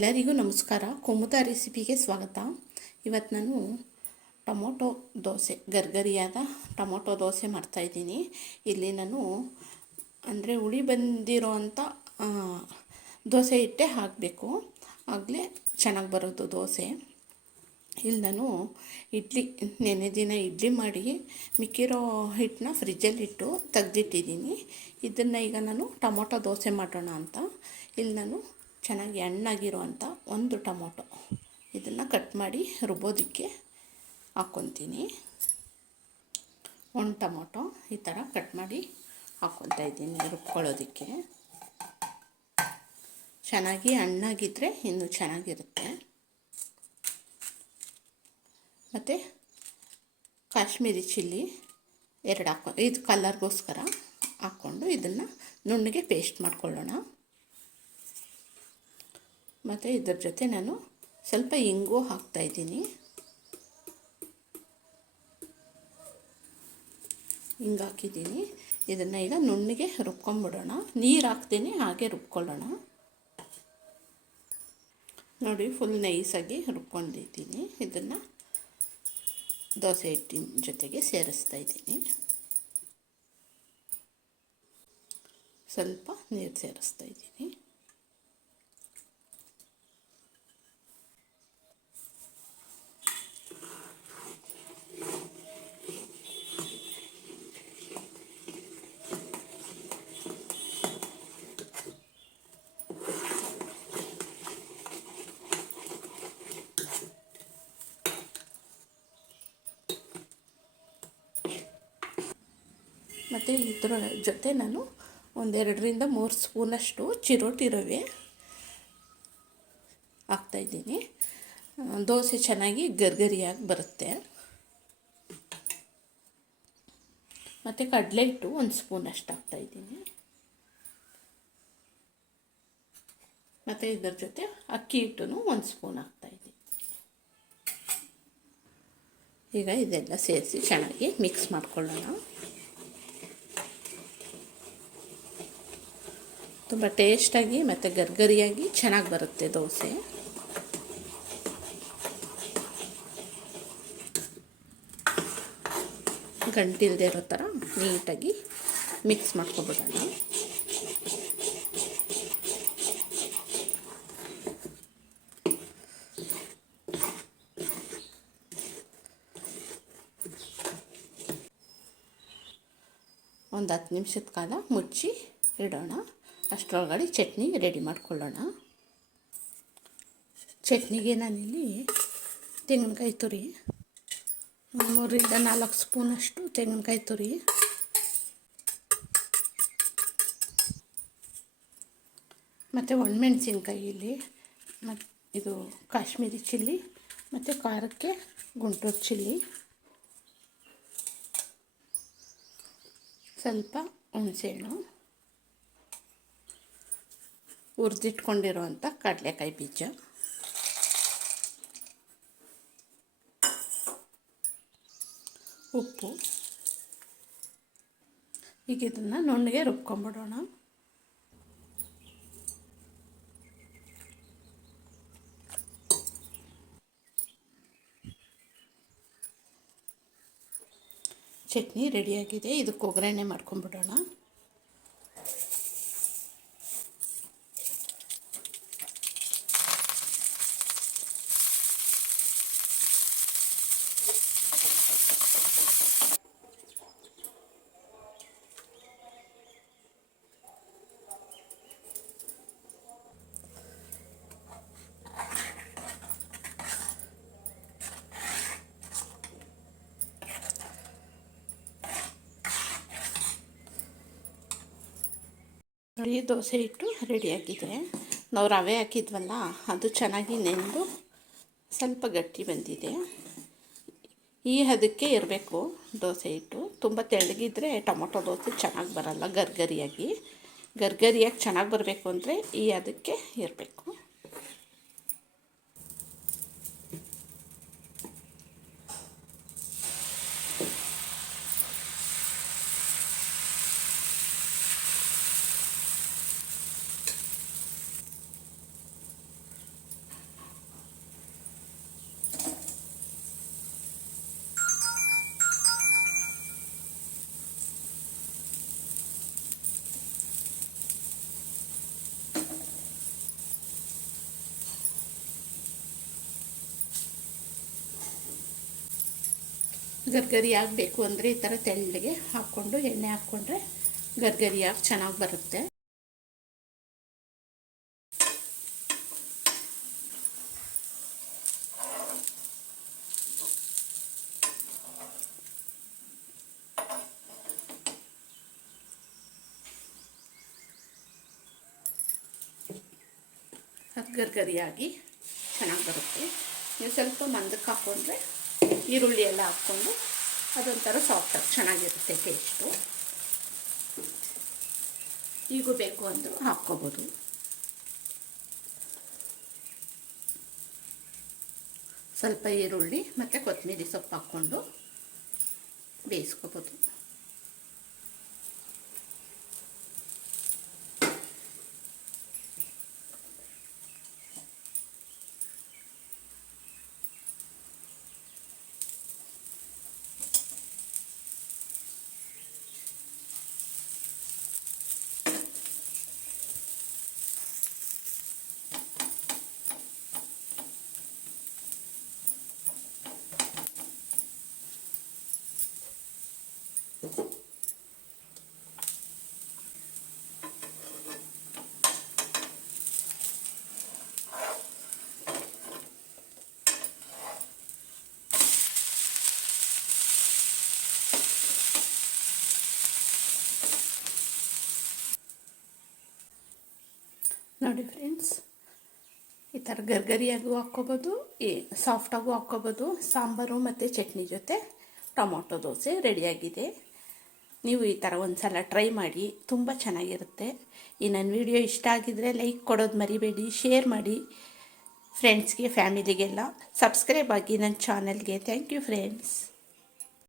ಎಲ್ಲರಿಗೂ ನಮಸ್ಕಾರ. ಕುಮುತಾ ರೆಸಿಪಿಗೆ ಸ್ವಾಗತ. ಇವತ್ತು ನಾನು ಟೊಮೊಟೊ ದೋಸೆ, ಗರ್ಗರಿಯಾದ ಟೊಮೊಟೊ ದೋಸೆ ಮಾಡ್ತಾಯಿದ್ದೀನಿ. ಇಲ್ಲಿ ನಾನು ಅಂದರೆ ಹುಳಿ ಬಂದಿರೋ ಅಂಥ ದೋಸೆ ಹಿಟ್ಟೆ ಹಾಕಬೇಕು, ಆಗಲೇ ಚೆನ್ನಾಗಿ ಬರೋದು ದೋಸೆ. ಇಲ್ಲಿ ನಾನು ನೆನ್ನೆ ದಿನ ಇಡ್ಲಿ ಮಾಡಿ ಮಿಕ್ಕಿರೋ ಹಿಟ್ಟನ್ನ ಫ್ರಿಜ್ಜಲ್ಲಿಟ್ಟು ತೆಗೆದಿಟ್ಟಿದ್ದೀನಿ. ಇದನ್ನು ಈಗ ನಾನು ಟೊಮೊಟೊ ದೋಸೆ ಮಾಡೋಣ ಅಂತ ಇಲ್ಲಿ ನಾನು ಚೆನ್ನಾಗಿ ಹಣ್ಣಾಗಿರುವಂಥ ಒಂದು ಟೊಮೊಟೊ ಇದನ್ನು ಕಟ್ ಮಾಡಿ ರುಬ್ಬೋದಕ್ಕೆ ಹಾಕ್ಕೊತೀನಿ. ಒಂದು ಟೊಮೊಟೊ ಈ ಥರ ಕಟ್ ಮಾಡಿ ಹಾಕ್ಕೊತಾ ಇದ್ದೀನಿ ರುಬ್ಕೊಳ್ಳೋದಕ್ಕೆ. ಚೆನ್ನಾಗಿ ಹಣ್ಣಾಗಿದ್ದರೆ ಇನ್ನೂ ಚೆನ್ನಾಗಿರುತ್ತೆ. ಮತ್ತು ಕಾಶ್ಮೀರಿ ಚಿಲ್ಲಿ 2 ಇದು ಕಲರ್ಗೋಸ್ಕರ ಹಾಕ್ಕೊಂಡು ಇದನ್ನು ನುಣ್ಣಗೆ ಪೇಸ್ಟ್ ಮಾಡ್ಕೊಳ್ಳೋಣ. ಮತ್ತು ಇದ್ರ ಜೊತೆ ನಾನು ಸ್ವಲ್ಪ ಇಂಗು ಹಾಕ್ತಾಯಿದ್ದೀನಿ. ಹಿಂಗೆ ಹಾಕಿದ್ದೀನಿ. ಇದನ್ನು ಈಗ ನುಣ್ಣಗೆ ರುಬ್ಕೊಂಬಿಡೋಣ. ನೀರು ಹಾಕ್ತೀನಿ, ಹಾಗೆ ರುಬ್ಕೊಳ್ಳೋಣ. ನೋಡಿ, ಫುಲ್ ನೈಸಾಗಿ ರುಬ್ಕೊಂಡಿದ್ದೀನಿ. ಇದನ್ನು ದೋಸೆ ಹಿಟ್ಟಿನ ಜೊತೆಗೆ ಸೇರಿಸ್ತಾ ಇದ್ದೀನಿ. ಸ್ವಲ್ಪ ನೀರು ಸೇರಿಸ್ತಾ ಇದ್ದೀನಿ. ಮತ್ತು ಇದರ ಜೊತೆ ನಾನು 2ರಿಂದ 3 ಸ್ಪೂನಷ್ಟು ಚಿರೋಟಿ ರವೆ ಹಾಕ್ತಾಯಿದ್ದೀನಿ. ದೋಸೆ ಚೆನ್ನಾಗಿ ಗರ್ಗರಿಯಾಗಿ ಬರುತ್ತೆ. ಮತ್ತು ಕಡಲೆ ಹಿಟ್ಟು 1 ಸ್ಪೂನಷ್ಟು ಹಾಕ್ತಾಯಿದ್ದೀನಿ. ಮತ್ತು ಇದರ ಜೊತೆ ಅಕ್ಕಿ ಹಿಟ್ಟು 1 ಸ್ಪೂನ್ ಹಾಕ್ತಾಯಿದ್ದೀನಿ. ಈಗ ಇದೆಲ್ಲ ಸೇರಿಸಿ ಚೆನ್ನಾಗಿ ಮಿಕ್ಸ್ ಮಾಡ್ಕೊಳ್ಳೋಣ. ತುಂಬ ಟೇಸ್ಟಾಗಿ ಮತ್ತು ಗರ್ಗರಿಯಾಗಿ ಚೆನ್ನಾಗಿ ಬರುತ್ತೆ ದೋಸೆ. ಗಂಟಿಲ್ಲದೆ ಇರೋ ಥರ ನೀಟಾಗಿ ಮಿಕ್ಸ್ ಮಾಡ್ಕೊಬಿಡೋಣ. ಒಂದು 10 ನಿಮಿಷದ ಕಾಲ ಮುಚ್ಚಿ ಇಡೋಣ. ಅಷ್ಟರೊಳಗಡೆ ಚಟ್ನಿ ರೆಡಿ ಮಾಡ್ಕೊಳ್ಳೋಣ. ಚಟ್ನಿಗೆ ನಾನಿಲ್ಲಿ ತೆಂಗಿನಕಾಯಿ ತುರಿ 3ರಿಂದ 4 ಸ್ಪೂನಷ್ಟು ತೆಂಗಿನಕಾಯಿ ತುರಿ, ಮತ್ತು ಒಣಮೆಣಸಿನ್ಕಾಯಿ ಇಲ್ಲಿ, ಮತ್ತು ಇದು ಕಾಶ್ಮೀರಿ ಚಿಲ್ಲಿ, ಮತ್ತು ಖಾರಕ್ಕೆ ಗುಂಟೂರು ಚಿಲ್ಲಿ, ಸ್ವಲ್ಪ ಹುಣಸೆಹಣ್ಣು, ಹುರಿದಿಟ್ಕೊಂಡಿರುವಂಥ ಕಡಲೆಕಾಯಿ ಬೀಜ, ಉಪ್ಪು. ಈಗ ಇದನ್ನು ನುಣ್ಣಗೆ ರುಬ್ಕೊಂಬಿಡೋಣ. ಚಟ್ನಿ ರೆಡಿಯಾಗಿದೆ. ಇದಕ್ಕೆ ಒಗ್ಗರಣೆ ಮಾಡ್ಕೊಂಬಿಡೋಣ. ಈ ದೋಸೆ ಹಿಟ್ಟು ರೆಡಿಯಾಗಿದೆ. ನಾವು ರವೆ ಹಾಕಿದ್ವಲ್ಲ, ಅದು ಚೆನ್ನಾಗಿ ನೆಂದು ಸ್ವಲ್ಪ ಗಟ್ಟಿ ಬಂದಿದೆ. ಈ ಹದಕ್ಕೆ ಇರಬೇಕು ದೋಸೆ ಹಿಟ್ಟು. ತುಂಬ ತೆಳ್ಳಗಿದ್ರೆ ಟೊಮೊಟೊ ದೋಸೆ ಚೆನ್ನಾಗಿ ಬರಲ್ಲ. ಗರ್ಗರಿಯಾಗಿ ಚೆನ್ನಾಗಿ ಬರಬೇಕು ಅಂದರೆ ಈ ಹದಕ್ಕೆ ಇರಬೇಕು. ಗರ್ಗರಿ ಆಗಬೇಕು ಅಂದರೆ ಈ ಥರ ತೆಳ್ಳಗೆ ಹಾಕ್ಕೊಂಡು ಎಣ್ಣೆ ಹಾಕ್ಕೊಂಡ್ರೆ ಗರ್ಗರಿಯಾಗಿ ಚೆನ್ನಾಗಿ ಬರುತ್ತೆ. ಅದು ಗರ್ಗರಿಯಾಗಿ ಚೆನ್ನಾಗಿ ಬರುತ್ತೆ. ನೀವು ಸ್ವಲ್ಪ ಮಂದಕ್ಕೆ ಹಾಕ್ಕೊಂಡ್ರೆ ಈರುಳ್ಳಿ ಎಲ್ಲ ಹಾಕ್ಕೊಂಡು ಅದೊಂಥರ ಸಾಫ್ಟಾಗಿ ಚೆನ್ನಾಗಿರುತ್ತೆ ಟೇಸ್ಟು. ಈಗೂ ಬೇಕು ಅಂದರೂ ಹಾಕ್ಕೋಬೋದು. ಸ್ವಲ್ಪ ಈರುಳ್ಳಿ ಮತ್ತು ಕೊತ್ತಂಬರಿ ಸೊಪ್ಪು ಹಾಕ್ಕೊಂಡು ಬೇಯಿಸ್ಕೋಬೋದು. ನೋಡಿ ಫ್ರೆಂಡ್ಸ್, ಈ ಥರ ಗರ್ಗರಿಯಾಗೂ ಹಾಕ್ಕೋಬೋದು, ಸಾಫ್ಟಾಗೂ ಹಾಕ್ಕೋಬೋದು. ಸಾಂಬಾರು ಮತ್ತು ಚಟ್ನಿ ಜೊತೆ ಟೊಮೊಟೊ ದೋಸೆ ರೆಡಿಯಾಗಿದೆ. ನೀವು ಈ ಥರ ಒಂದು ಸಲ ಟ್ರೈ ಮಾಡಿ, ತುಂಬ ಚೆನ್ನಾಗಿರುತ್ತೆ. ಈ ನನ್ನ ವಿಡಿಯೋ ಇಷ್ಟ ಆಗಿದ್ದರೆ ಲೈಕ್ ಕೊಡೋದು ಮರಿಬೇಡಿ, ಶೇರ್ ಮಾಡಿ ಫ್ರೆಂಡ್ಸ್ಗೆ, ಫ್ಯಾಮಿಲಿಗೆಲ್ಲ. ಸಬ್ಸ್ಕ್ರೈಬ್ ಆಗಿ ನನ್ನ ಚಾನಲ್ಗೆ. Thank you friends.